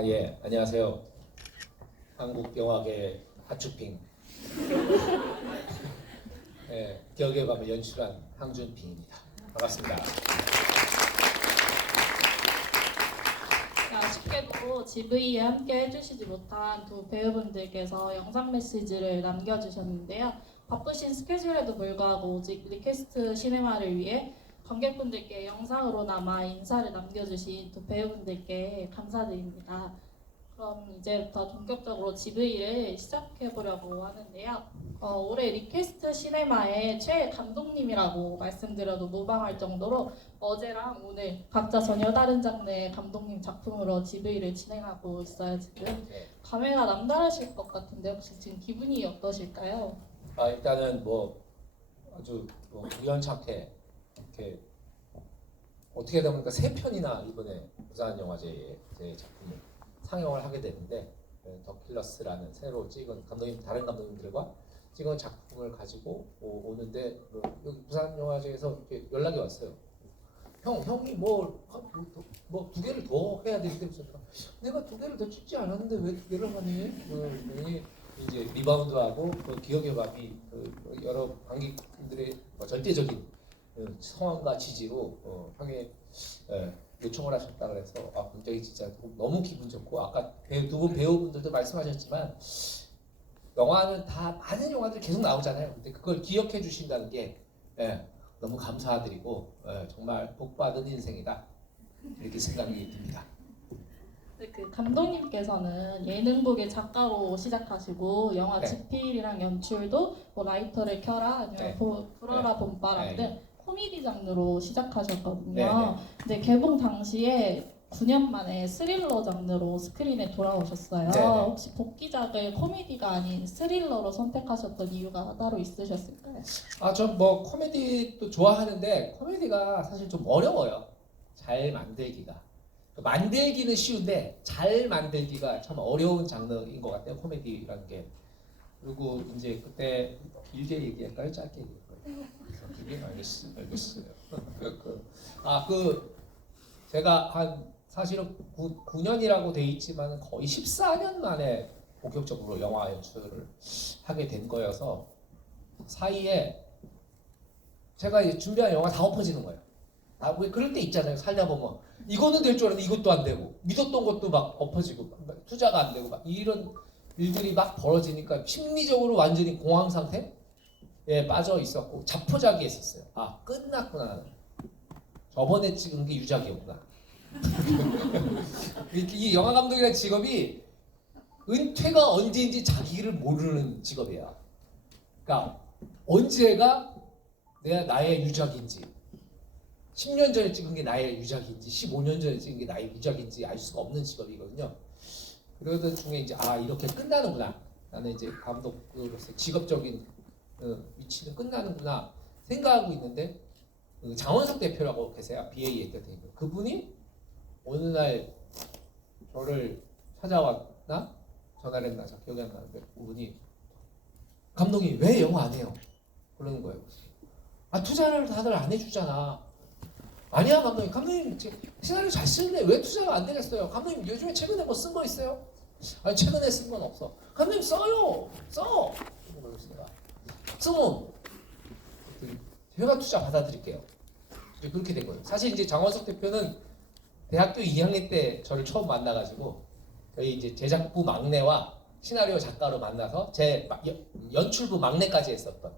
예, 안녕하세요. 한국 영화계 하추핑. 예, 기억의 밤을 연출한 황준핑입니다. 반갑습니다. 아쉽게도 GV에 함께 해주시지 못한 두 배우분들께서 영상 메시지를 남겨주셨는데요. 바쁘신 스케줄에도 불구하고 오직 리퀘스트 시네마를 위해 관객분들께 영상으로나마 인사를 남겨주신 두 배우분들께 감사드립니다. 그럼 이제부터 본격적으로 GV를 시작해보려고 하는데요. 올해 리퀘스트 시네마의 최애 감독님이라고 말씀드려도 무방할 정도로 어제랑 오늘 각자 전혀 다른 장르의 감독님 작품으로 GV를 진행하고 있어요. 지금 감회가 남다르실 것 같은데 혹시 지금 기분이 어떠실까요? 일단은 아주 우연찮게 이렇게 어떻게 되면 세 편이나 이번에 부산영화제에 제 작품을 상영을 하게 되는데, 더 킬러스라는 새로 찍은 다른 감독님들과 찍은 작품을 가지고 오는데, 여기 부산영화제에서 이렇게 연락이 왔어요. 형이 두 개를 더 해야 되는데 무슨 내가 두 개를 더 찍지 않았는데 왜 두 개를 하니? 그러니 이제 리바운드하고 기억의 밤이 여러 관객분들의 절대적인 성원과 지지로 형이 요청을 하셨다 그래서 굉장히 진짜 너무 기분 좋고, 아까 두 분 배우분들도 말씀하셨지만 영화는 다 많은 영화들이 계속 나오잖아요. 근데 그걸 기억해 주신다는 게 너무 감사드리고 정말 복받은 인생이다 이렇게 생각이 듭니다. 그 감독님께서는 예능국의 작가로 시작하시고 영화 네. 집필이랑 연출도 라이터를 켜라 아니면 네. 불어라 봄바람 등 코미디 장르로 시작하셨거든요. 네. 근데 개봉 당시에 9년 만에 스릴러 장르로 스크린에 돌아오셨어요. 네. 혹시 복귀작을 코미디가 아닌 스릴러로 선택하셨던 이유가 따로 있으셨을까요? 전 코미디도 좋아하는데 코미디가 사실 좀 어려워요. 잘 만들기가. 만들기는 쉬운데 잘 만들기가 참 어려운 장르인 것 같아요. 코미디라는 게. 그리고 이제 그때 길게 얘기할까요? 짧게 얘기할까요? 길게 알겠어요. 제가 사실은 9년이라고 돼 있지만 거의 14년 만에 본격적으로 영화 연출을 하게 된 거여서 사이에 제가 이제 준비한 영화 다 엎어지는 거예요. 왜 그럴 때 있잖아요. 살다 보면 이거는 될 줄 알았는데 이것도 안 되고, 믿었던 것도 막 엎어지고, 투자가 안 되고, 막 이런 일들이 막 벌어지니까 심리적으로 완전히 공황 상태에 빠져 있었고 자포자기했었어요. 끝났구나. 저번에 찍은 게 유작이었구나. 이 영화 감독이라는 직업이 은퇴가 언제인지 자기를 모르는 직업이야. 그러니까 언제가 나의 유작인지, 10년 전에 찍은 게 나의 유작인지 15년 전에 찍은 게 나의 유작인지 알 수가 없는 직업이거든요. 그러던 중에 이제 이렇게 끝나는구나. 나는 이제 감독으로서 직업적인 위치는 끝나는구나 생각하고 있는데, 장원석 대표라고 계세요. BA 엔터테인먼트. 그분이 어느 날 저를 찾아왔나? 전화를 했나? 잘 기억이 안 나는데 그분이 감독님 왜 영화 안 해요? 그러는 거예요. 투자를 다들 안 해주잖아. 아니야 감독님 시나리오 잘 쓰는데 왜 투자가 안 되겠어요? 감독님 요즘에 최근에 뭐 쓴 거 있어요? 아니 최근에 쓴 건 없어. 감독님 써요. 써. 쓰면 제가 투자 받아드릴게요. 그렇게 된 거예요. 사실 이제 장원석 대표는 대학교 2학년 때 저를 처음 만나가지고 저희 이제 제작부 막내와 시나리오 작가로 만나서 제 연출부 막내까지 했었던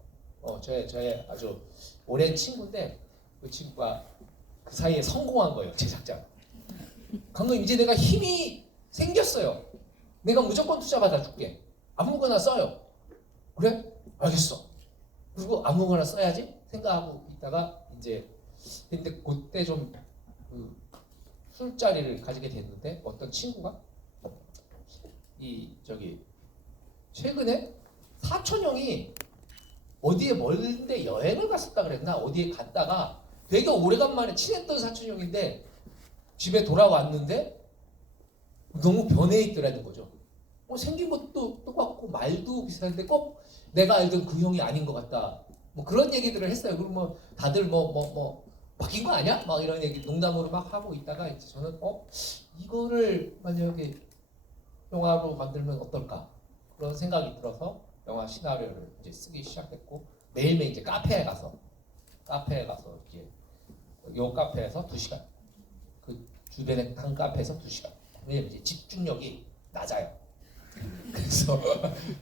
저의 아주 오랜 친구인데, 그 친구가 그 사이에 성공한 거예요. 제작자. 감독님 이제 내가 힘이 생겼어요. 내가 무조건 투자 받아줄게. 아무거나 써요. 그래? 알겠어. 그리고 아무거나 써야지 생각하고 있다가 근데 그때 좀 술자리를 가지게 됐는데 어떤 친구가 최근에 사촌형이 어디에 멀는데 여행을 갔었다 그랬나? 어디에 갔다가 되게 오래간만에 친했던 사촌형인데 집에 돌아왔는데 너무 변해 있더라는 거죠. 생긴 것도 똑같고 말도 비슷한데 꼭 내가 알던 그 형이 아닌 것 같다. 그런 얘기들을 했어요. 그럼 다들 바뀐 거 아니야? 막 이런 얘기 농담으로 막 하고 있다가 이제 저는 이거를 만약에 영화로 만들면 어떨까 그런 생각이 들어서 영화 시나리오를 이제 쓰기 시작했고 매일매일 이제 카페에 가서 이렇게 요 카페에서 2시간 그 주변의 한 카페에서 2시간 왜냐면 이제 집중력이 낮아요. 그래서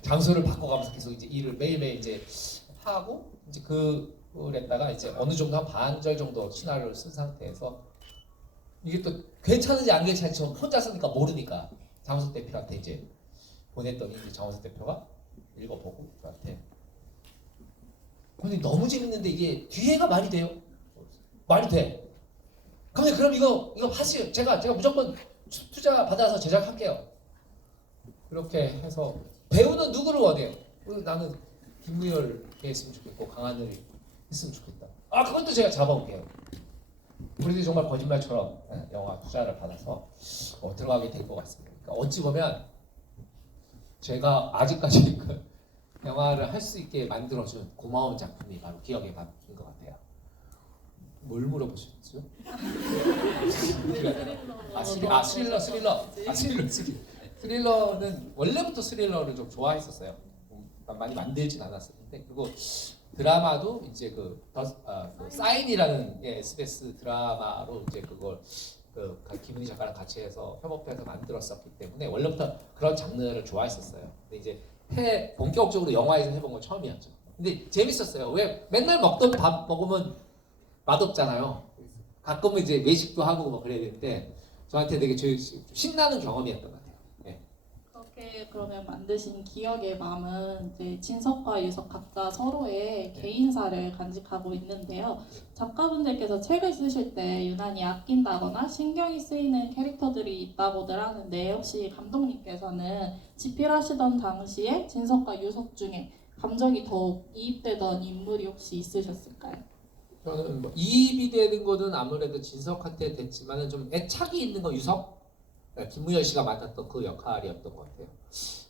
장소를 바꿔가면서 계속 이제 일을 매일매일 이제 하고 이제 그랬다가 이제 어느 정도 한 반절 정도 시나리오를 쓴 상태에서 이게 또 괜찮은지 안 괜찮은지 혼자 쓰니까 모르니까 장호석 대표한테 이제 보냈더니 이제 장호석 대표가 읽어보고 저한테 근데 너무 재밌는데 이게 뒤에가 말이 돼요? 말이 돼. 그럼 이거 하시요. 제가 무조건 투자 받아서 제작할게요. 그렇게 해서 배우는 누구를 원해요? 나는 김무열 했으면 좋겠고 강하늘이 했으면 좋겠다. 그것도 제가 잡아올게요. 우리들이 정말 거짓말처럼 영화 투자를 받아서 들어가게 된 것 같습니다. 그러니까 어찌 보면 제가 아직까지 그 영화를 할 수 있게 만들어준 고마운 작품이 바로 기억에 남는 것 같아요. 뭘 물어보셨죠? 스릴러는 원래부터 스릴러를 좀 좋아했었어요. 많이 만들진 않았었는데 그리고 드라마도 이제 그 사인이라는 SBS 드라마로 이제 그걸 김은희 작가랑 같이 해서 협업해서 만들었었기 때문에 원래부터 그런 장르를 좋아했었어요. 근데 이제 본격적으로 영화에서 해본 건 처음이었죠. 근데 재밌었어요. 왜 맨날 먹던 밥 먹으면 맛없잖아요. 가끔은 이제 외식도 하고 뭐 그래야 되는데 저한테 되게 신나는 경험이었던 것 같아요. 예. 그렇게 그러면 만드신 기억의 맘은 이제 진석과 유석 각자 서로의 개인사를 간직하고 있는데요. 작가분들께서 책을 쓰실 때 유난히 아낀다거나 신경이 쓰이는 캐릭터들이 있다고들 하는데 혹시 감독님께서는 집필하시던 당시에 진석과 유석 중에 감정이 더욱 이입되던 인물이 혹시 있으셨을까요? 저는 뭐 이입이 되는 거는 아무래도 진석한테 됐지만은 좀 애착이 있는 건 유석, 김무열 씨가 맡았던 그 역할이었던 것 같아요.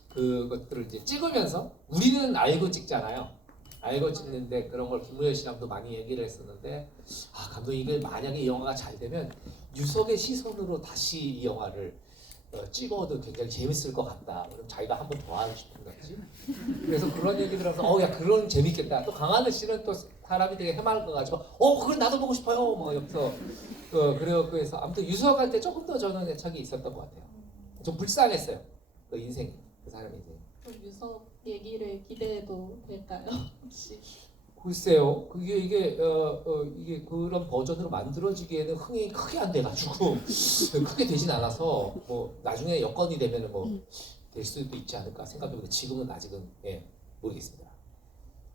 그것들을 이제 찍으면서 우리는 알고 찍잖아요. 알고 찍는데 그런 걸 김무열 씨랑도 많이 얘기를 했었는데 감독님 이게 만약에 이 영화가 잘 되면 유석의 시선으로 다시 이 영화를 찍어도 굉장히 재밌을 것 같다. 그럼 자기가 한 번 더 하고 싶은 거지. 그래서 그런 얘기 들어서 야 그런 재밌겠다. 또 강하늘 씨는 또 사람이 되게 해맑아가지고 그건 나도 보고 싶어요. 뭐 옆에서 그래서 아무튼 유석한테 조금 더 저는 애착이 있었던 것 같아요. 좀 불쌍했어요. 그 인생, 그 사람 인생. 그럼 유석 얘기를 기대해도 될까요? 혹시? 글쎄요. 이게 그런 버전으로 만들어지기에는 흥이 크게 안 돼가지고 크게 되진 않아서 뭐 나중에 여건이 되면은 뭐 될 수도 있지 않을까 생각해보는데 지금은 아직은 모르겠습니다.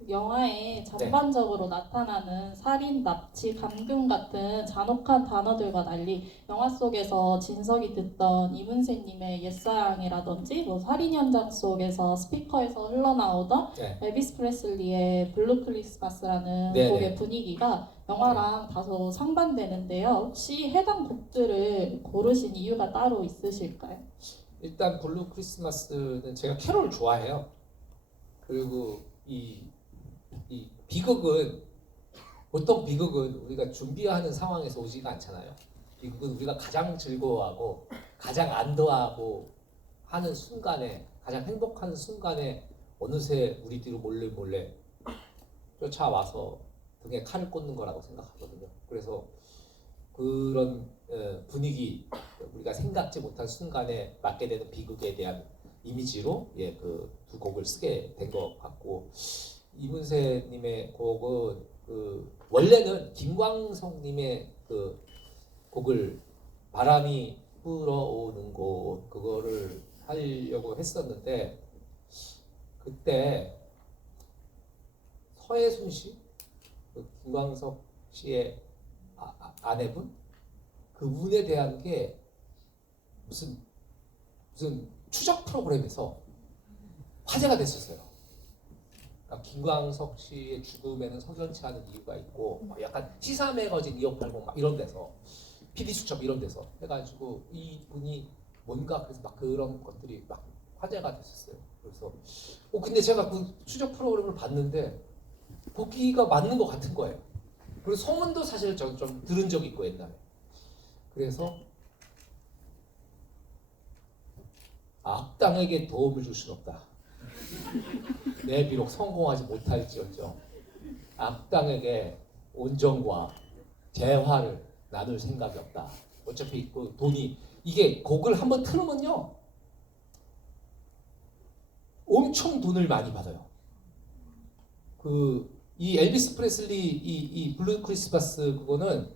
영화에 전반적으로 나타나는 살인, 납치, 감금 같은 잔혹한 단어들과 달리 영화 속에서 진석이 듣던 이문세님의 옛사랑이라든지 뭐 살인 현장 속에서 스피커에서 흘러나오던 엘비스 프레슬리의 블루 크리스마스라는 곡의 분위기가 영화랑 다소 상반되는데요. 혹시 해당 곡들을 고르신 이유가 따로 있으실까요? 일단 블루 크리스마스는 제가 캐롤을 좋아해요. 그리고 이 비극은 보통 비극은 우리가 준비하는 상황에서 오지가 않잖아요. 비극은 우리가 가장 즐거워하고 가장 안도하고 하는 순간에 가장 행복한 순간에 어느새 우리 뒤로 몰래 쫓아와서 등에 칼을 꽂는 거라고 생각하거든요. 그래서 그런 분위기 우리가 생각지 못한 순간에 맞게 되는 비극에 대한 이미지로 그 두 곡을 쓰게 된 것 같고 이문세님의 곡은 원래는 김광석님의 그 곡을 바람이 불어오는 곡 그거를 하려고 했었는데 그때 서혜순 씨, 김광석 씨의 아내분 그분에 대한 게 무슨 추적 프로그램에서 화제가 됐었어요. 그러니까 김광석 씨의 죽음에는 석연치 않은 이유가 있고 약간 시사 매거진 2580 막 이런 데서 PD수첩 이런 데서 해가지고 이 분이 뭔가 그래서 막 그런 것들이 막 화제가 됐었어요. 그래서 근데 제가 그 추적 프로그램을 봤는데 거기가 맞는 것 같은 거예요. 그리고 소문도 사실 좀 들은 적이 있고 옛날에. 그래서 악당에게 도움을 줄 수는 없다. 내 비록 성공하지 못할지언정 악당에게 온정과 재화를 나눌 생각이 없다. 어차피 그 돈이 이게 곡을 한번 틀으면요 엄청 돈을 많이 받아요. 그 이 엘비스 프레슬리 이 블루 크리스마스 그거는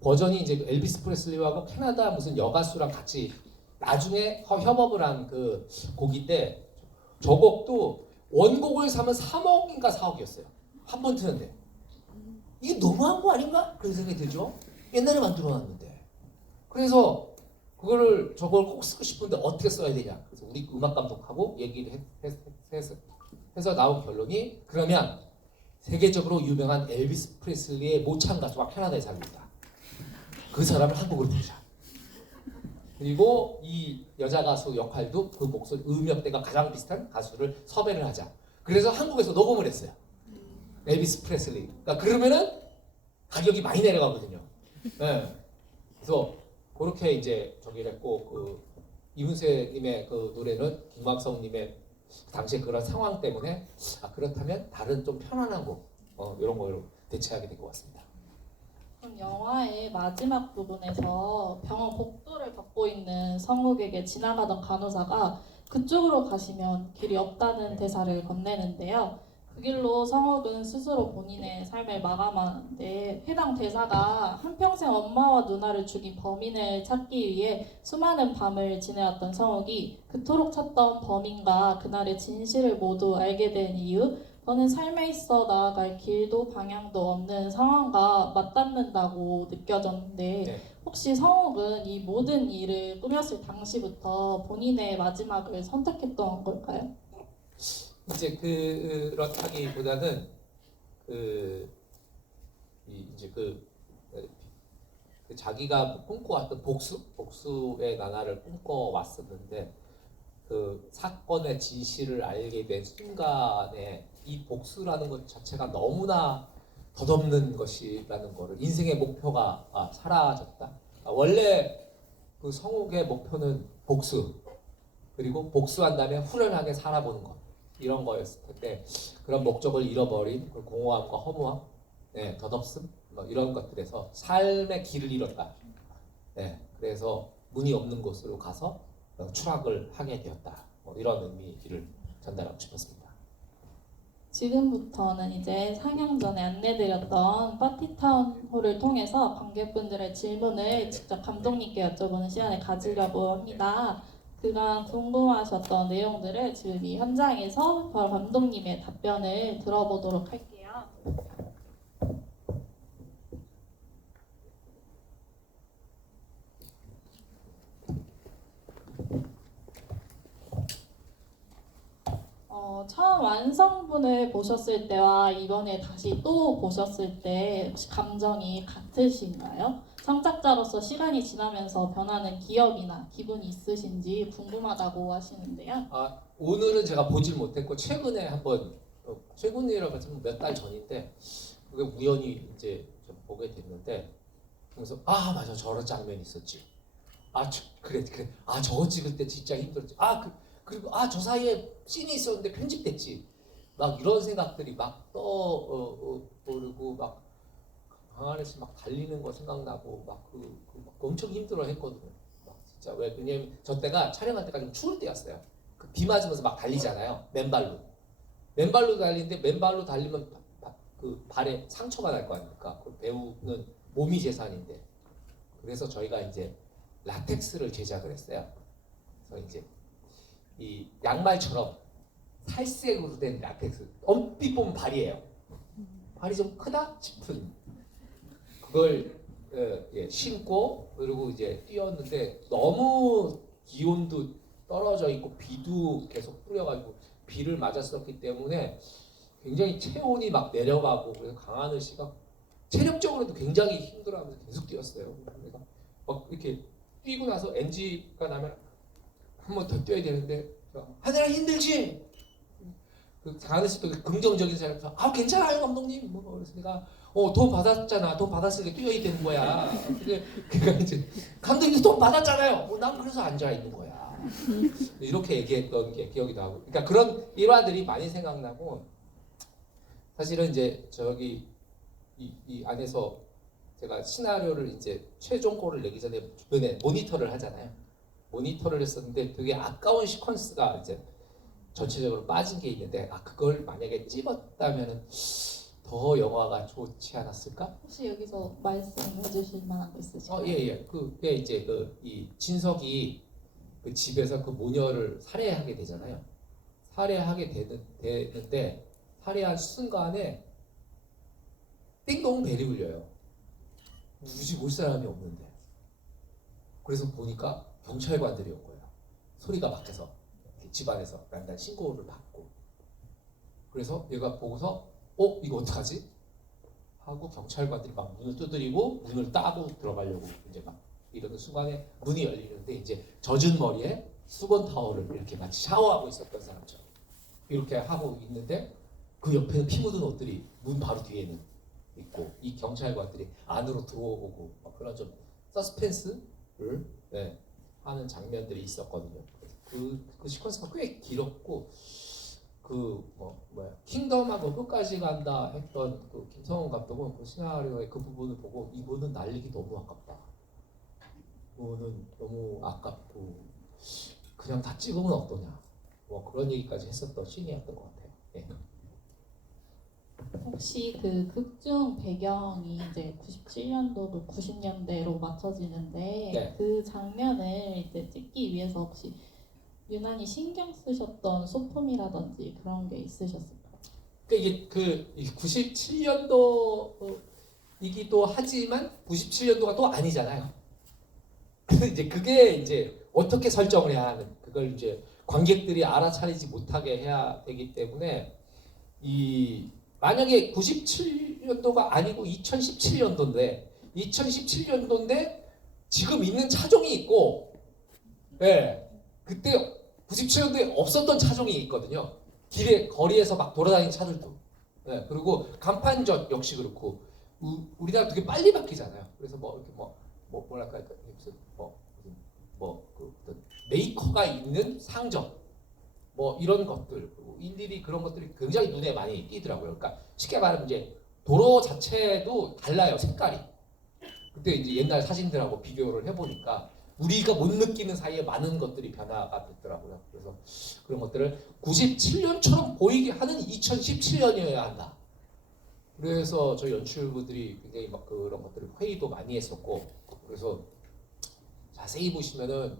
버전이 이제 엘비스 프레슬리하고 캐나다 무슨 여가수랑 같이 나중에 협업을 한 그 곡인데 저 곡도 원곡을 사면 3억인가 4억이었어요. 한 번 트는데 이게 너무한 거 아닌가? 그런 생각이 들죠. 옛날에 만들어놨는데 그래서 그거를 저걸 꼭 쓰고 싶은데 어떻게 써야 되냐. 그래서 우리 음악 감독하고 얘기를 해서 나온 결론이 그러면 세계적으로 유명한 엘비스 프레슬리의 모창 가수가 캐나다에 살고 있다. 그 사람을 한국으로 부르자. 그리고 이 여자 가수 역할도 그 목소리 음역대가 가장 비슷한 가수를 섭외를 하자. 그래서 한국에서 녹음을 했어요. 엘비스 프레슬리. 그러니까 그러면은 가격이 많이 내려가거든요. 네. 그래서 그렇게 이제 저기를 했고 그 이문세님의 그 노래는 김광석님의 당시에 그런 상황 때문에 그렇다면 다른 좀 편안한 곡 이런 거로 대체하게 될 것 같습니다. 그럼 영화의 마지막 부분에서 병원 복도를 걷고 있는 성욱에게 지나가던 간호사가 그쪽으로 가시면 길이 없다는 대사를 건네는데요. 그 길로 성욱은 스스로 본인의 삶을 마감하는데 해당 대사가 한평생 엄마와 누나를 죽인 범인을 찾기 위해 수많은 밤을 지내왔던 성욱이 그토록 찾던 범인과 그날의 진실을 모두 알게 된 이유, 저는 삶에 있어 나아갈 길도 방향도 없는 상황과 맞닿는다고 느껴졌는데 네. 혹시 성욱은 이 모든 일을 꾸몄을 당시부터 본인의 마지막을 선택했던 걸까요? 이제 그렇다기보다는 이제 그 자기가 꿈꿔왔던 복수의 나날을 꿈꿔왔었는데 그 사건의 진실을 알게 된 순간에 이 복수라는 것 자체가 너무나 덧없는 것이라는 거를 인생의 목표가 사라졌다. 원래 그 성욱의 목표는 복수 그리고 복수한 다음에 후련하게 살아보는 것 이런 거였을 텐데 그런 목적을 잃어버린 그 공허함과 허무함, 네, 덧없음 뭐 이런 것들에서 삶의 길을 잃었다. 네, 그래서 문이 없는 곳으로 가서 추락을 하게 되었다. 뭐 이런 의미를 전달하고 싶었습니다. 지금부터는 이제 상영 전에 안내드렸던 파티타운홀을 통해서 관객분들의 질문을 직접 감독님께 여쭤보는 시간을 가지려고 합니다. 그간 궁금하셨던 내용들을 지금 이 현장에서 바로 감독님의 답변을 들어보도록 할게요. 처음 완성본을 보셨을 때와 이번에 다시 또 보셨을 때 혹시 감정이 같으신가요? 창작자로서 시간이 지나면서 변하는 기억이나 기분이 있으신지 궁금하다고 하시는데요. 오늘은 제가 보질 못했고 최근에 한번 최근이라고 하면 몇 달 전인데 그게 우연히 이제 좀 보게 됐는데 그래서 맞아 저런 장면이 있었지. 그래 저거 찍을 때 진짜 힘들었지. 그리고 저 사이에 씬이 있었는데 편집됐지. 막 이런 생각들이 막 떠오르고 막 강하늘씨 막 달리는 거 생각나고 막 막 엄청 힘들어했거든요. 막 진짜 왜냐면 저 때가 촬영할 때가 좀 추울 때였어요. 그 비 맞으면서 막 달리잖아요. 맨발로 달리는데 맨발로 달리면 그 발에 상처가 날 거 아닙니까? 그 배우는 몸이 재산인데 그래서 저희가 이제 라텍스를 제작을 했어요. 그래서 이제 이 양말처럼 살색으로 된 라텍스 얼핏 보면 발이에요. 발이 좀 크다 싶은 그걸 신고 그리고 이제 뛰었는데 너무 기온도 떨어져 있고 비도 계속 뿌려가지고 비를 맞았었기 때문에 굉장히 체온이 막 내려가고 그래서 강하늘 씨가 체력적으로도 굉장히 힘들어하면서 계속 뛰었어요. 그래서 막 이렇게 뛰고 나서 NG가 나면 한 번 더 뛰어야 되는데 하늘아 힘들지? 그 강하늘 씨도 긍정적인 사람이서 괜찮아요 감독님 뭐 그랬으니까 돈 받았잖아. 돈 받았으니까 뛰어야 되는 거야. 근데 그가 이제 감독님 돈 받았잖아요. 난 그래서 앉아 있는 거야. 이렇게 얘기했던 게 기억이 나고, 그러니까 그런 일화들이 많이 생각나고, 사실은 이제 저기 이 안에서 제가 시나리오를 이제 최종골을 내기 전에 주변에 모니터를 하잖아요. 모니터를 했었는데 되게 아까운 시퀀스가 이제 전체적으로 빠진 게 있는데, 그걸 만약에 찝었다면은 더 영화가 좋지 않았을까? 혹시 여기서 말씀해 주실 만한 거 있으실까요? 예. 그게 이제 이 진석이 그 집에서 그 모녀를 살해하게 되잖아요. 살해하게 되는데 살해한 순간에 띵동 벨이 울려요. 누구지 올 사람이 없는데. 그래서 보니까 경찰관들이 온 거예요. 소리가 밖에서 집안에서 난단 신고를 받고. 그래서 얘가 보고서 이거 어떡하지? 하고 경찰관들이 막 문을 두드리고 문을 따고 들어가려고 이제 막 이러는 순간에 문이 열리는데 이제 젖은 머리에 수건 타월을 이렇게 마치 샤워하고 있었던 사람처럼 이렇게 하고 있는데 그 옆에는 피 묻은 옷들이 문 바로 뒤에는 있고 이 경찰관들이 안으로 들어오고 그런 좀 서스펜스를 하는 장면들이 있었거든요. 그 시퀀스가 꽤 길었고 킹덤하고 끝까지 간다 했던 그 김성훈 감독은 그 시나리오의 그 부분을 보고 이거는 날리기 너무 아깝다. 이거는 너무 아깝고 그냥 다 찍으면 어떠냐. 그런 얘기까지 했었던 씬이었던 것 같아요. 예. 혹시 그 극중 배경이 이제 97년도도 90년대로 맞춰지는데 네. 그 장면을 이제 찍기 위해서 혹시 유난히 신경 쓰셨던 소품이라든지 그런 게 있으셨을까요? 이게 97년도이기도 하지만 97년도가 또 아니잖아요. 이제 그게 이제 어떻게 설정을 해야 하는 그걸 이제 관객들이 알아차리지 못하게 해야 되기 때문에 만약에 97년도가 아니고 2017년도인데 지금 있는 차종이 있고, 그때 97년도에 없었던 차종이 있거든요. 거리에서 막 돌아다니는 차들도. 그리고 간판전 역시 그렇고 우리나라 되게 빨리 바뀌잖아요. 그래서 뭐랄까 무슨 메이커가 있는 상점 이런 것들 일일이 그런 것들이 굉장히 눈에 많이 띄더라고요. 그러니까 쉽게 말하면 이제 도로 자체도 달라요, 색깔이. 그때 이제 옛날 사진들하고 비교를 해보니까 우리가 못 느끼는 사이에 많은 것들이 변화가 됐더라고요. 그래서 그런 것들을 97년처럼 보이게 하는 2017년이어야 한다. 그래서 저희 연출부들이 굉장히 막 그런 것들을 회의도 많이 했었고, 그래서 자세히 보시면은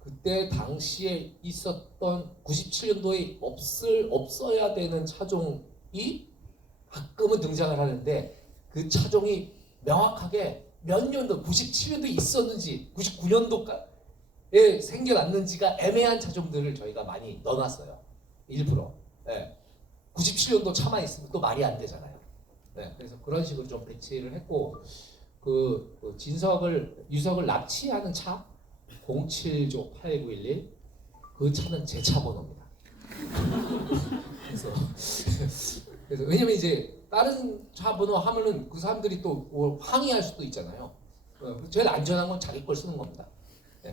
그때 당시에 있었던 97년도에 없어야 되는 차종이 가끔은 등장을 하는데 그 차종이 명확하게 몇 년도 97년도에 있었는지 99년도에 생겨났는지가 애매한 차종들을 저희가 많이 넣어놨어요. 일부러. 97년도 차만 있으면 또 말이 안 되잖아요. 그래서 그런 식으로 좀 배치를 했고 유석을 납치하는 차 07조 8911 그 차는 제 차 번호입니다. 그래서 왜냐면 이제 다른 차 번호 하면은 그 사람들이 또 항의할 수도 있잖아요. 제일 안전한 건 자기 걸 쓰는 겁니다.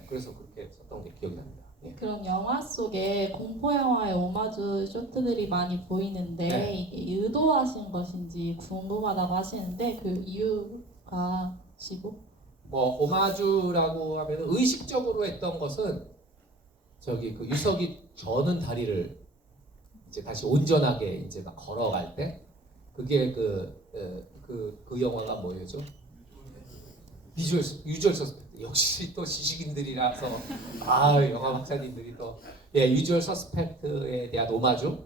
그래서 그렇게 썼던 게 기억이 납니다. 그런 영화 속에 공포 영화의 오마주 쇼트들이 많이 보이는데 이게 의도하신 것인지 궁금하다고 하시는데 그 이유가 시고? 오마주라고 하면 의식적으로 했던 것은 그 유석이 저는 다리를 이제 다시 온전하게 이제 막 걸어갈 때 그게 그 영화가 뭐였죠? 유주얼 서스펙트. 역시 또 지식인들이라서 영화 박사님들이 또 유주얼 서스펙트에 대한 오마주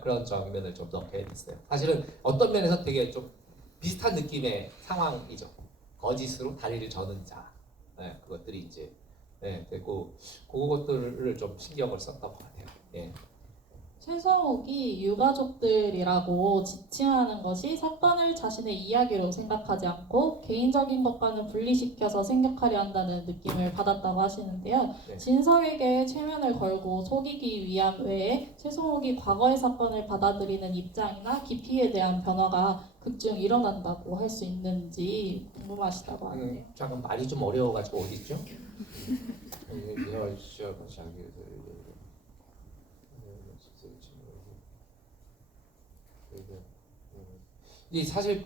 그런 장면을 좀 넣게 됐어요. 사실은 어떤 면에서 되게 좀 비슷한 느낌의 상황이죠. 거짓으로 다리를 저는 자, 그것들이 이제 되고 그것들을 좀 신경을 썼던 것 같아요. 최성욱이 유가족들이라고 지칭하는 것이 사건을 자신의 이야기로 생각하지 않고 개인적인 것과는 분리시켜서 생각하려 한다는 느낌을 받았다고 하시는데요. 진석에게 최면을 걸고 속이기 위함 외에 최성욱이 과거의 사건을 받아들이는 입장이나 깊이에 대한 변화가 극중 일어난다고 할 수 있는지 궁금하시다고 하는데요. 잠깐 말이 좀 어려워가지고 어디 있죠? 대화 시절 같이 하게 돼서 이 사실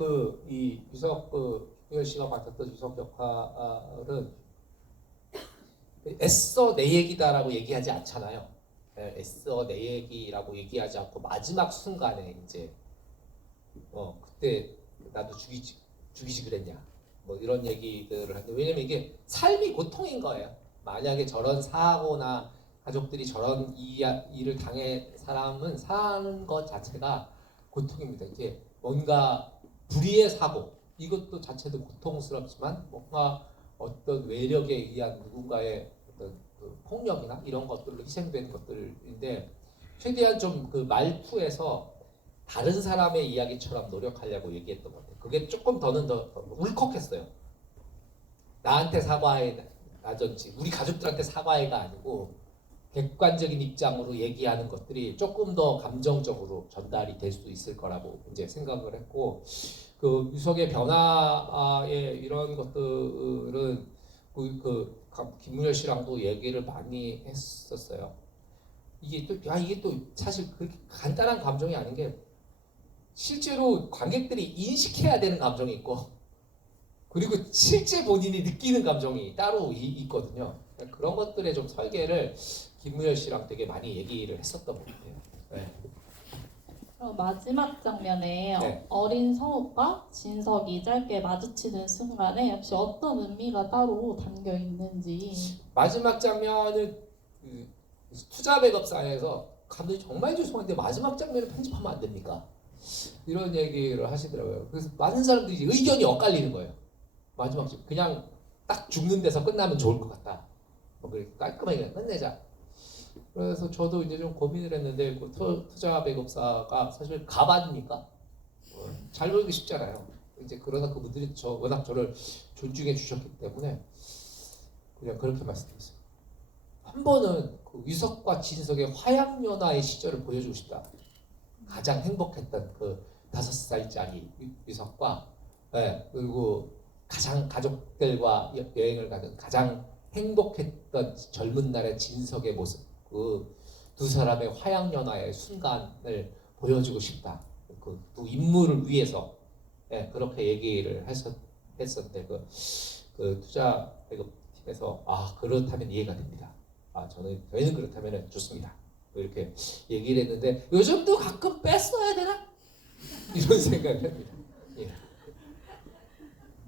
이 유석 김무열 씨가 맡았던 유석 역할은 애써 내 얘기다라고 얘기하지 않잖아요. 애써 내 얘기라고 얘기하지 않고 마지막 순간에 이제 그때 나도 죽이지 그랬냐 뭐 이런 얘기들을 하는데, 왜냐면 이게 삶이 고통인 거예요. 만약에 저런 사고나 가족들이 저런 일을 당해 사람은 사는 것 자체가 고통입니다. 이게 뭔가 불의의 사고, 이것도 자체도 고통스럽지만 뭔가 어떤 외력에 의한 누군가의 어떤 폭력이나 이런 것들로 희생되는 것들인데, 최대한 좀 그 말투에서 다른 사람의 이야기처럼 노력하려고 얘기했던 것 같아요. 그게 조금 더 울컥했어요. 나한테 사과해라든지 우리 가족들한테 사과해가 아니고 객관적인 입장으로 얘기하는 것들이 조금 더 감정적으로 전달이 될 수 있을 거라고 이제 생각을 했고, 그 유석의 변화의 이런 것들은 김무열 씨랑도 얘기를 많이 했었어요. 이게 또 사실 그렇게 간단한 감정이 아닌 게, 실제로 관객들이 인식해야 되는 감정이 있고, 그리고 실제 본인이 느끼는 감정이 따로 있거든요. 그런 것들의 좀 설계를 김무열 씨랑 되게 많이 얘기를 했었던 것 같아요. 네. 그럼 마지막 장면에 네. 어린 성욱과 진석이 짧게 마주치는 순간에 혹시 어떤 의미가 따로 담겨 있는지. 마지막 장면은 투자 백업사에서 감독이 정말 죄송한데 마지막 장면을 편집하면 안 됩니까? 이런 얘기를 하시더라고요. 그래서 많은 사람들이 의견이 엇갈리는 거예요. 마지막 그냥 딱 죽는 데서 끝나면 좋을 것 같다. 깔끔하게 끝내자. 그래서 저도 이제 좀 고민을 했는데, 투자 배급사가 사실 가반입니까? 잘 보이기 쉽잖아요. 이제 그러나 그분들이 워낙 저를 존중해 주셨기 때문에 그냥 그렇게 말씀드렸어요. 한 번은 그 유석과 진석의 화양연화의 시절을 보여주고 싶다. 가장 행복했던 그 5살짜리 유석과, 그리고 가장 가족들과 여행을 가던 가장 행복했던 젊은 날의 진석의 모습, 그 두 사람의 화양연화의 순간을 보여주고 싶다. 그 두 인물을 위해서 그렇게 얘기를 했었는데, 그 투자 배급팀에서 그렇다면 이해가 됩니다. 저희는 그렇다면 좋습니다. 이렇게 얘기를 했는데, 요즘도 가끔 뺐어야 되나? 이런 생각을 합니다. 예.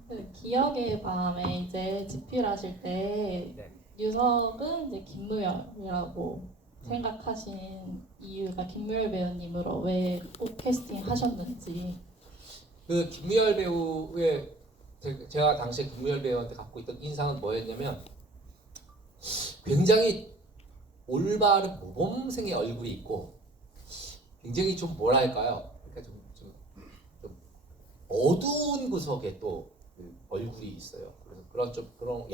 그 기억의 밤에 이제 집필하실 때 네. 유석은 이제 김무열이라고 생각하신 이유가 김무열 배우님으로 왜 꼭 캐스팅 하셨는지. 그 김무열 배우의, 제가 당시에 김무열 배우한테 갖고 있던 인상은 뭐였냐면, 굉장히 올바른 모범생의 얼굴이 있고, 굉장히 좀 뭐랄까요, 그러니까 좀 어두운 구석에 또 그 얼굴이 있어요. 그래서 그런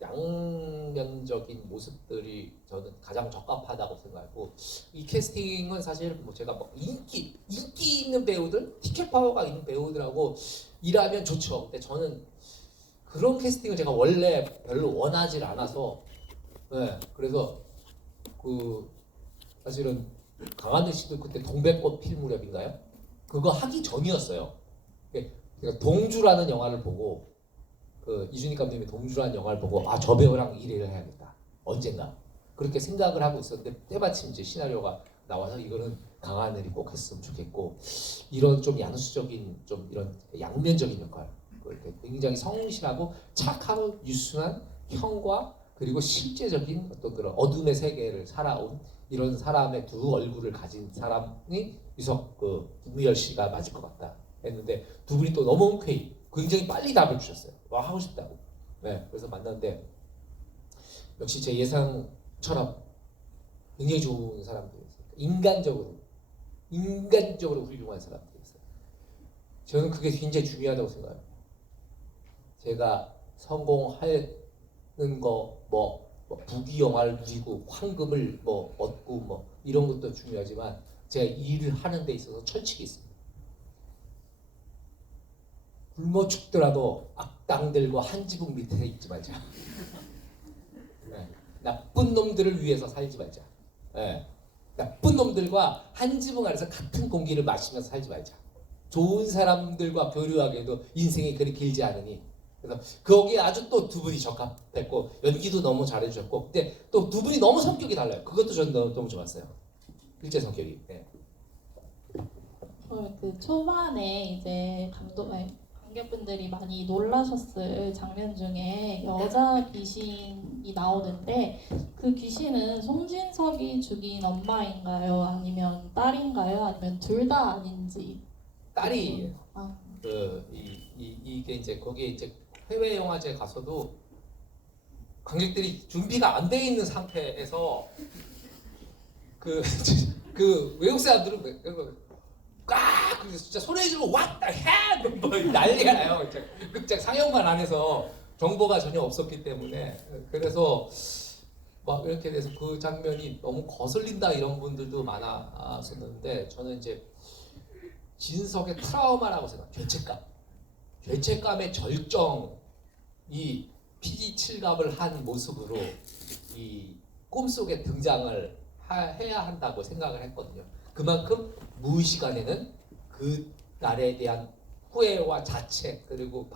양면적인 모습들이 저는 가장 적합하다고 생각하고, 이 캐스팅은 사실 뭐 제가 뭐 인기 있는 배우들, 티켓 파워가 있는 배우들하고 일하면 좋죠. 근데 저는 그런 캐스팅을 제가 원래 별로 원하지 않아서, 그래서 사실은 강하늘 씨도 그때 동백꽃 필 무렵인가요? 그거 하기 전이었어요. 그러니까 동주라는 영화를 보고, 이준익 감독님의 동주라는 영화를 보고 저 배우랑 일을 해야겠다. 언젠가. 그렇게 생각을 하고 있었는데, 때마침 이제 시나리오가 나와서 이거는 강하늘이 꼭 했으면 좋겠고, 이런 좀 양수적인, 좀 이런 양면적인 역할, 그렇게 굉장히 성실하고 착하고 유순한 형과, 그리고 실제적인 어떤 그런 어둠의 세계를 살아온 이런 사람의 두 얼굴을 가진 사람이 김무열 씨가 맞을 것 같다 했는데, 두 분이 또 너무 흔쾌히 굉장히 빨리 답을 주셨어요. 하고 싶다고. 그래서 만났는데, 역시 제 예상처럼 굉장히 좋은 사람들이었어요. 인간적으로 훌륭한 사람들이었어요. 저는 그게 굉장히 중요하다고 생각해요. 제가 성공하는 거, 부귀 영화를 누리고 황금을 얻고 이런 것도 중요하지만, 제가 일을 하는 데 있어서 철칙이 있습니다. 굶어 죽더라도 악당들과 한 지붕 밑에 있지 말자. 네. 나쁜 놈들을 위해서 살지 말자. 네. 나쁜 놈들과 한 지붕 아래서 같은 공기를 마시면서 살지 말자. 좋은 사람들과 교류하기에도 인생이 그리 길지 않으니. 그래서 거기에 아주 또 두 분이 적합했고 연기도 너무 잘해주셨고, 근데 또 두 분이 너무 성격이 달라요. 그것도 저는 너무 좋았어요. 일제 성격이. 네. 그 초반에 이제 관객분들이 많이 놀라셨을 장면 중에 여자 귀신이 나오는데, 그 귀신은 송진석이 죽인 엄마인가요? 아니면 딸인가요? 아니면 둘 다 아닌지. 딸이 아, 이게 이제 거기에 이제 해외 영화제 가서도 관객들이 준비가 안 돼 있는 상태에서 그 외국 사람들은 꽉 진짜 소리 지르고 왔다 해 뭐 난리가 나요. 극장 상영관 안에서 정보가 전혀 없었기 때문에. 그래서 막 이렇게 돼서 그 장면이 너무 거슬린다 이런 분들도 많았었는데, 저는 이제 진석의 트라우마라고 생각해요. 죄책감의 절정, 이 피지칠갑을 한 모습으로 이 꿈속에 등장을 해야 한다고 생각을 했거든요. 그만큼 무의식간에는 그 날에 대한 후회와 자책, 그리고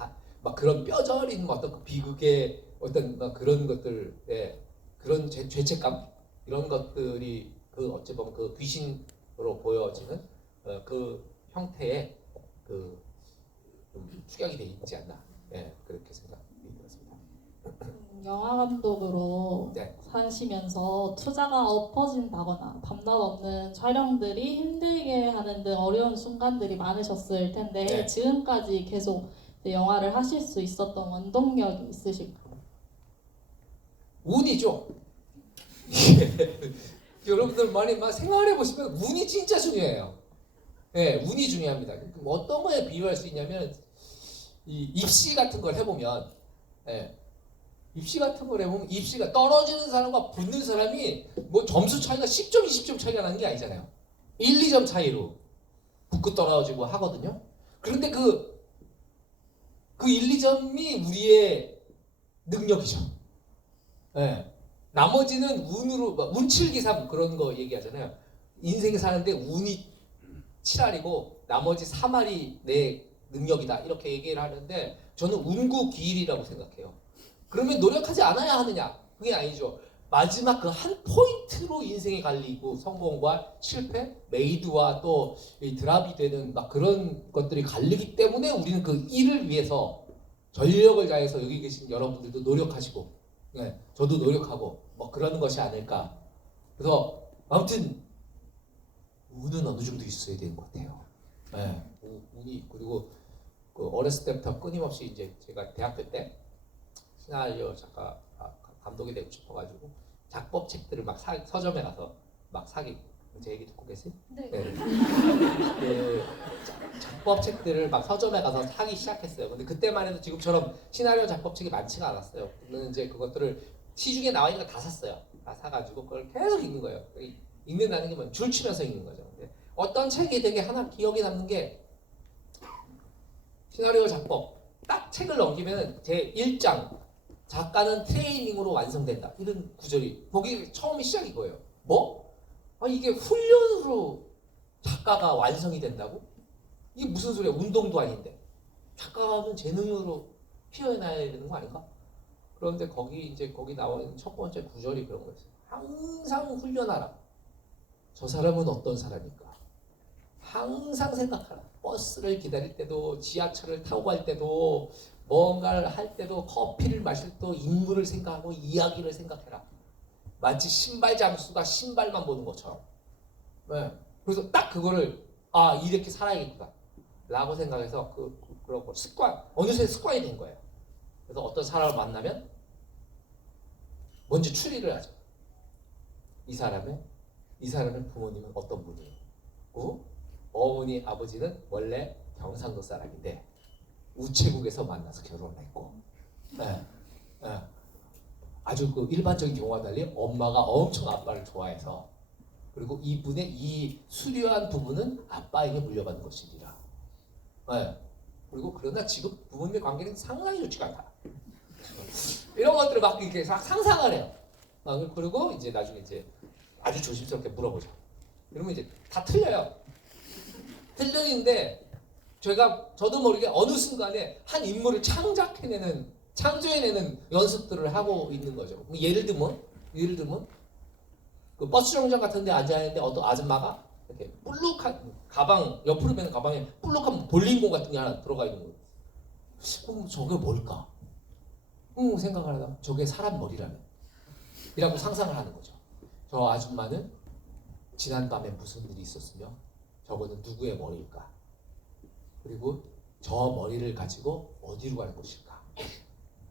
막 그런 뼈저린 어떤 그 비극의 어떤 막 그런 것들에 그런 죄책감, 이런 것들이 그 어찌 보면 그 귀신으로 보여지는 그 형태의 그 좀 축약이 돼 있지 않나, 그렇게 생각이 들었습니다. 영화 감독으로 네. 사시면서 투자가 엎어진다거나 밤낮 없는 촬영들이 힘들게 하는 등 어려운 순간들이 많으셨을 텐데, 네. 지금까지 계속 영화를 하실 수 있었던 원동력이 있으실까요? 운이죠. 여러분들 많이 생각해 보시면 운이 진짜 중요해요. 네, 운이 중요합니다. 어떤 거에 비유할 수 있냐면, 이 입시 같은 걸 해보면, 입시 같은 걸 해보면 입시가 떨어지는 사람과 붙는 사람이 뭐 점수 차이가 10점, 20점 차이가 나는 게 아니잖아요. 1, 2점 차이로 붙고 떨어지고 하거든요. 그런데 그 1, 2점이 우리의 능력이죠. 나머지는 운으로, 운칠기삼 그런 거 얘기하잖아요. 인생 사는데 운이 7알이고 나머지 3알이 내 능력이다, 이렇게 얘기를 하는데, 저는 운구기일이라고 생각해요. 그러면 노력하지 않아야 하느냐? 그게 아니죠. 마지막 그 한 포인트로 인생이 갈리고 성공과 실패, 메이드와 또 이 드랍이 되는 막 그런 것들이 갈리기 때문에 우리는 그 일을 위해서 전력을 다해서 여기 계신 여러분들도 노력하시고, 저도 노력하고 뭐 그러는 것이 아닐까. 그래서 아무튼 운은 어느 정도 있어야 되는 것 같아요. 운이. 그리고 그 어렸을 때부터 끊임없이 이제 제가 대학교 때 시나리오 작가 감독이 되고 싶어가지고 작법 책들을 막 서점에 가서 막 사기. 제 얘기 듣고 계세요? 네. 그 작법 책들을 막 서점에 가서 사기 시작했어요. 근데 그때만 해도 지금처럼 시나리오 작법 책이 많지가 않았어요. 저는 이제 그것들을 시중에 나와 있는 거 다 샀어요. 다 사가지고 그걸 계속 읽는 거예요. 읽는다는 게 뭐 줄 치면서 읽는 거죠. 근데 어떤 책이 되게 하나 기억에 남는 게, 시나리오 작법 딱 책을 넘기면 제 1장 작가는 트레이닝으로 완성된다, 이런 구절이 거기 처음이 시작이 거예요. 뭐? 이게 훈련으로 작가가 완성이 된다고? 이게 무슨 소리야? 운동도 아닌데 작가는 재능으로 피어나야 되는 거 아닌가? 그런데 거기 나와 있는 첫 번째 구절이 그런 거였어요. 항상 훈련하라. 저 사람은 어떤 사람일까? 항상 생각하라. 버스를 기다릴 때도, 지하철을 타고 갈 때도, 뭔가를 할 때도, 커피를 마실 때도 인물을 생각하고 이야기를 생각해라. 마치 신발 장수가 신발만 보는 것처럼. 그래서 딱 그거를 이렇게 살아야겠다 라고 생각해서 그런 거 습관, 어느새 습관이 된 거예요. 그래서 어떤 사람을 만나면 먼저 추리를 하죠. 이 사람의 부모님은 어떤 분이에요? 어머니, 아버지는 원래 경상도 사람인데 우체국에서 만나서 결혼했고, 아주 그 일반적인 경우와 달리 엄마가 엄청 아빠를 좋아해서, 그리고 이분의 이 수려한 부분은 아빠에게 물려받은 것이니라. 그리고 그러나 지금 부모님의 관계는 상당히 좋지가 않다. 이런 것들을 막 이렇게 상상을 해요. 그리고 이제 나중에 이제 아주 조심스럽게 물어보죠. 그러면 이제 다 틀려요. 틀리는데 저도 모르게 어느 순간에 한 인물을 창조해내는 연습들을 하고 있는 거죠. 뭐 예를 들면 그 버스 정류장 같은 데 앉아있는데 어떤 아줌마가 이렇게 볼록한 가방, 옆으로 매는 가방에 볼록한 볼링공 같은 게 하나 들어가 있는 거예요. 그럼 저게 뭘까? 생각을 하다가 저게 사람 머리라면 이라고 상상을 하는 거죠. 저 아줌마는 지난밤에 무슨 일이 있었으며 저거는 누구의 머리일까? 그리고 저 머리를 가지고 어디로 가는 것일까?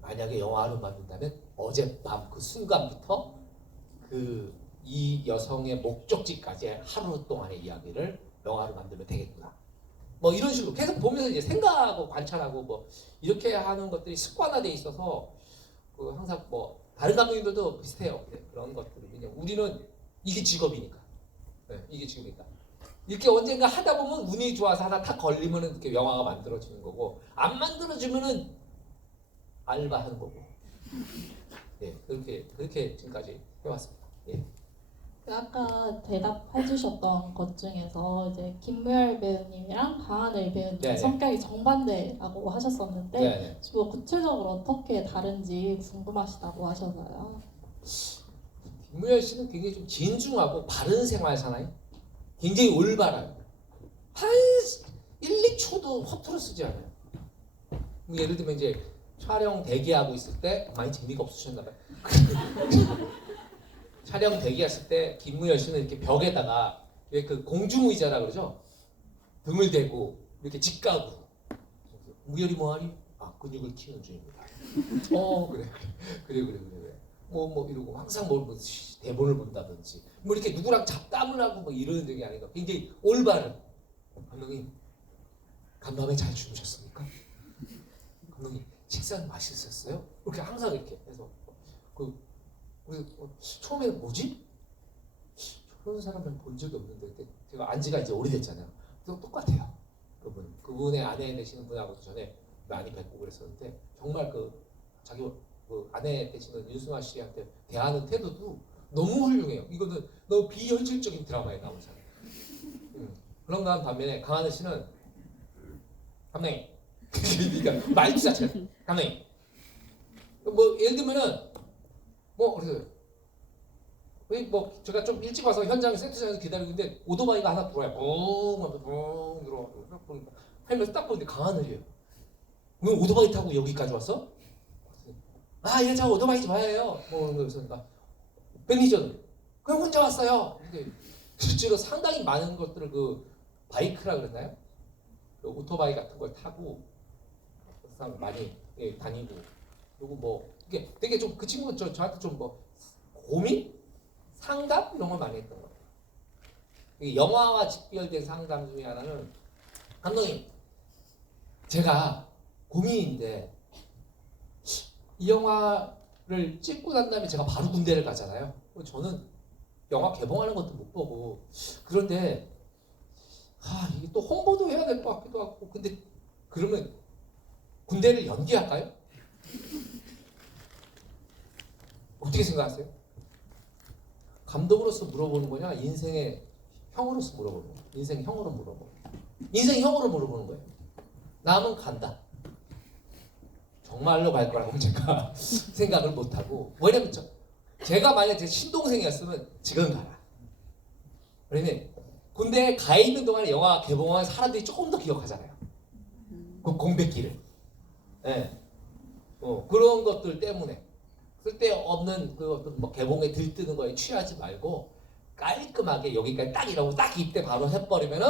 만약에 영화로 만든다면 어젯밤 그 순간부터 이 여성의 목적지까지의 하루 동안의 이야기를 영화로 만들면 되겠구나. 뭐 이런 식으로 계속 보면서 이제 생각하고 관찰하고 뭐 이렇게 하는 것들이 습관화돼 있어서 항상 뭐 다른 감독님들도 비슷해요. 네, 그런 것들을 왜냐면 우리는 이게 직업이니까. 네, 이게 직업이니까. 이렇게 언젠가 하다 보면 운이 좋아서 하나 탁 걸리면은 이렇게 영화가 만들어지는 거고 안 만들어지면은 알바하는 거고. 예, 그렇게 지금까지 해왔습니다. 예. 아까 대답해 주셨던 것 중에서 이제 김무열 배우님이랑 강하늘 배우님 네네. 성격이 정반대라고 하셨었는데 네. 뭐 구체적으로 어떻게 다른지 궁금하시다고 하셔서요. 김무열 씨는 굉장히 좀 진중하고 바른 생활 사나요? 굉장히 올바라요. 한 1, 2초도 허투루 쓰지 않아요. 뭐 예를 들면 이제 촬영 대기하고 있을 때 많이 재미가 없으셨나 봐요. 촬영 대기했을 때 김무열 씨는 이렇게 벽에다가 왜 그 공중의자라 그러죠? 등을 대고 이렇게 직각으로 무열이 뭐하니? 아 근육을 키우는 중입니다. 그래. 뭐 이러고 항상 뭐 대본을 본다든지 뭐 이렇게 누구랑 잡담을 하고 뭐 이러는 적이 아니라 굉장히 올바른 감독님 간밤에 잘 주무셨습니까? 감독님 식사는 맛있었어요? 이렇게 항상 이렇게 해서 우리 처음에는 뭐지? 저런 사람을 본 적이 없는데 제가 안지가 이제 오래됐잖아요. 똑같아요. 그분의 아내 되시는 분하고도 전에 많이 뵙고 그랬었는데 정말 자기 아내 되시는 윤승아 씨한테 대하는 태도도 너무 훌륭해요. 이거는 너무 비현실적인 드라마에 나온 사람. 그런가 반면에 강하늘 씨는 감독님 그러니까 말투 자체가 감독님 뭐 예를 들면은 뭐 제가 좀 일찍 와서 현장 세트장에서 기다리고 있는데 오토바이가 하나 들어와요. 붕 들어와. 보니까 하면서 딱 보는데 강하늘이에요. 왜 오토바이 타고 여기까지 왔어? 예, 저 오토바이 좋아해요. 뭐 그러니까 매니저는 그냥 혼자 왔어요. 근데 실제로 상당히 많은 것들을 바이크라 그랬나요? 오토바이 같은 걸 타고 항상 많이 다니고 그리고 뭐 이게 되게 좀 그 친구는 저한테 좀 뭐 고민? 상담? 이런 걸 많이 했던 것 같아요. 영화와 직결된 상담 중에 하나는 감독님 제가 고민인데 이 영화를 찍고 난 다음에 제가 바로 군대를 가잖아요. 저는 영화 개봉하는 것도 못 보고 그런데 이게 또 홍보도 해야 될 것 같기도 하고 근데 그러면 군대를 연기할까요? 어떻게 생각하세요? 감독으로서 물어보는 거냐? 인생의 형으로서 물어보는 거냐? 인생 형으로 물어보는 거야. 인생 형으로 물어보는 거예요. 남은 간다. 정말로 갈 거라고 제가 생각을 못하고 왜냐면 제가 만약 제 친동생이었으면 지금 가라. 왜냐면 군대에 가 있는 동안에 영화 개봉한 사람들이 조금 더 기억하잖아요. 그 공백기를. 네. 그런 것들 때문에 쓸데없는 어떤 뭐 개봉에 들뜨는 거에 취하지 말고 깔끔하게 여기까지 딱 이러고 딱 이때 바로 해버리면은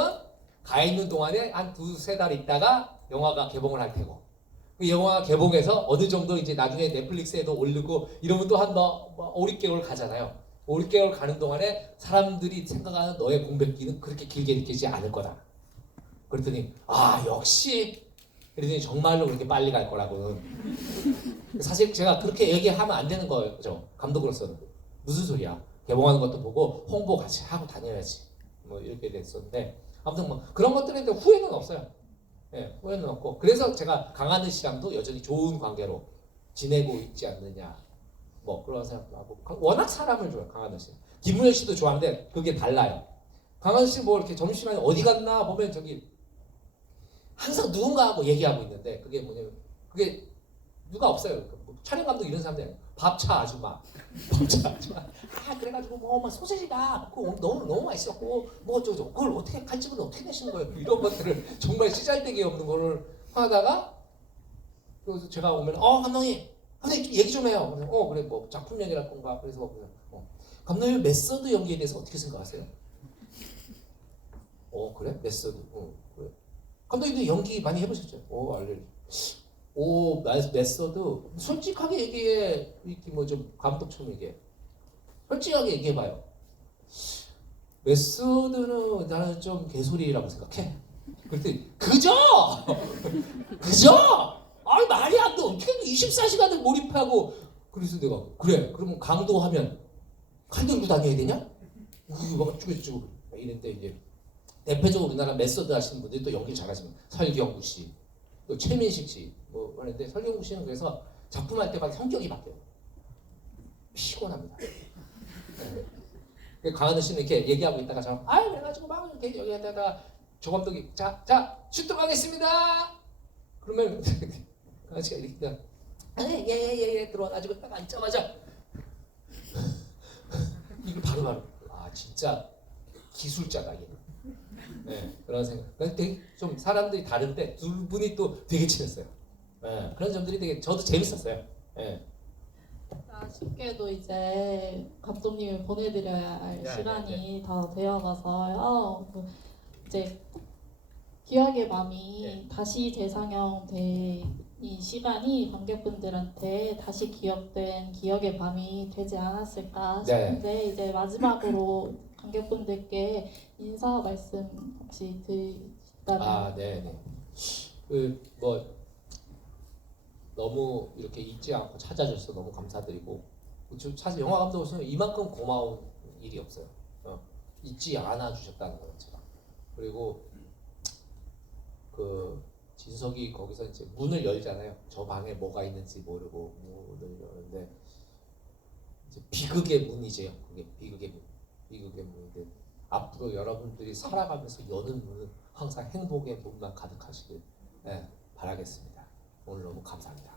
가 있는 동안에 한 2-3달 있다가 영화가 개봉을 할 테고 그 영화 개봉해서 어느 정도 이제 나중에 넷플릭스에도 올리고 이러면 또 한 5, 6개월 가잖아요. 5, 6개월 가는 동안에 사람들이 생각하는 너의 공백기는 그렇게 길게 느끼지 않을 거다. 그랬더니 역시 그랬더니 정말로 그렇게 빨리 갈 거라고는 사실 제가 그렇게 얘기하면 안 되는 거죠. 감독으로서는 무슨 소리야. 개봉하는 것도 보고 홍보 같이 하고 다녀야지. 뭐 이렇게 됐었는데 아무튼 뭐 그런 것들에 대한 후회는 없어요. 예, 후회는 없고 그래서 제가 강하늘 씨랑도 여전히 좋은 관계로 지내고 있지 않느냐 뭐 그런 생각도 하고 워낙 사람을 좋아해요 강하늘 씨. 김우현 씨도 좋아하는데 그게 달라요. 강하늘 씨 뭐 이렇게 점심시간에 어디 갔나 보면 저기 항상 누군가하고 얘기하고 있는데 그게 뭐냐면 그게 누가 없어요. 뭐 촬영 감독 이런 사람들 아니에요. 밥차 아줌마. 밥차 아줌마. 아 그래가지고 뭐 소세지가 너무 맛있었고 뭐 어쩌고 그걸 어떻게 칼집은 어떻게 내시는 거예요? 이런 것들을 정말 씨잘데기 없는 거를 하다가 그래서 제가 오면 감독님 얘기 좀 해요. 그래서 그래 뭐 작품명이랄 건가 그래서 감독님 메소드 연기에 대해서 어떻게 생각하세요? 그래 메소드. 그래. 감독님도 연기 많이 해보셨죠? 메소드 솔직하게 얘기해. 이렇게 뭐 좀 감독처럼 얘기해. 솔직하게 얘기해봐요. 메소드는 나는 좀 개소리라고 생각해. 그랬더니 그죠? 아니 말이 안 돼. 어떻게 24시간을 몰입하고 그래서 내가 그래 그러면 강도하면 칼 들고 다녀야 되냐? 막 어쩌고 이랬는데 이제 대표적으로 우리나라 메소드 하시는 분들이 또 연기 잘하시면 설경구 씨, 또 최민식 씨 뭐 그런데 설경구 씨는 그래서 작품할 때마다 성격이 바뀌어요. 피곤합니다. 네. 강하늘 씨는 이렇게 얘기하고 있다가 그래가지고 막 이렇게 여기다가 조 감독이 자 출동하겠습니다. 그러면 강하늘 씨가 이렇게 예 들어와가지고 딱 앉자마자 이걸 바로 진짜 기술자다 얘는. 네, 그런 생각. 되게 좀 사람들이 다른데 두 분이 또 되게 친했어요. 네, 그런 점들이 되게 저도 재밌었어요. 네. 아쉽게도 이제 감독님을 보내드려야 할 시간이 다 되어가서요. 이제 기억의 밤이 다시 재상영된 이 시간이 관객분들한테 다시 기억된 기억의 밤이 되지 않았을까 싶은데 이제 마지막으로 관객분들께 인사 말씀 혹시 드린다면 네네. 너무 이렇게 잊지 않고 찾아줘서 너무 감사드리고 영화 감독으로서는 이만큼 고마운 일이 없어요. 잊지 않아 주셨다는 거 자체가. 그리고 진석이 거기서 이제 문을 열잖아요. 저 방에 뭐가 있는지 모르고 문을 여는데 이제 비극의 문이죠. 그게 비극의 문인데 앞으로 여러분들이 살아가면서 여는 문은 항상 행복의 문만 가득하시길 바라겠습니다. 오늘 너무 감사합니다.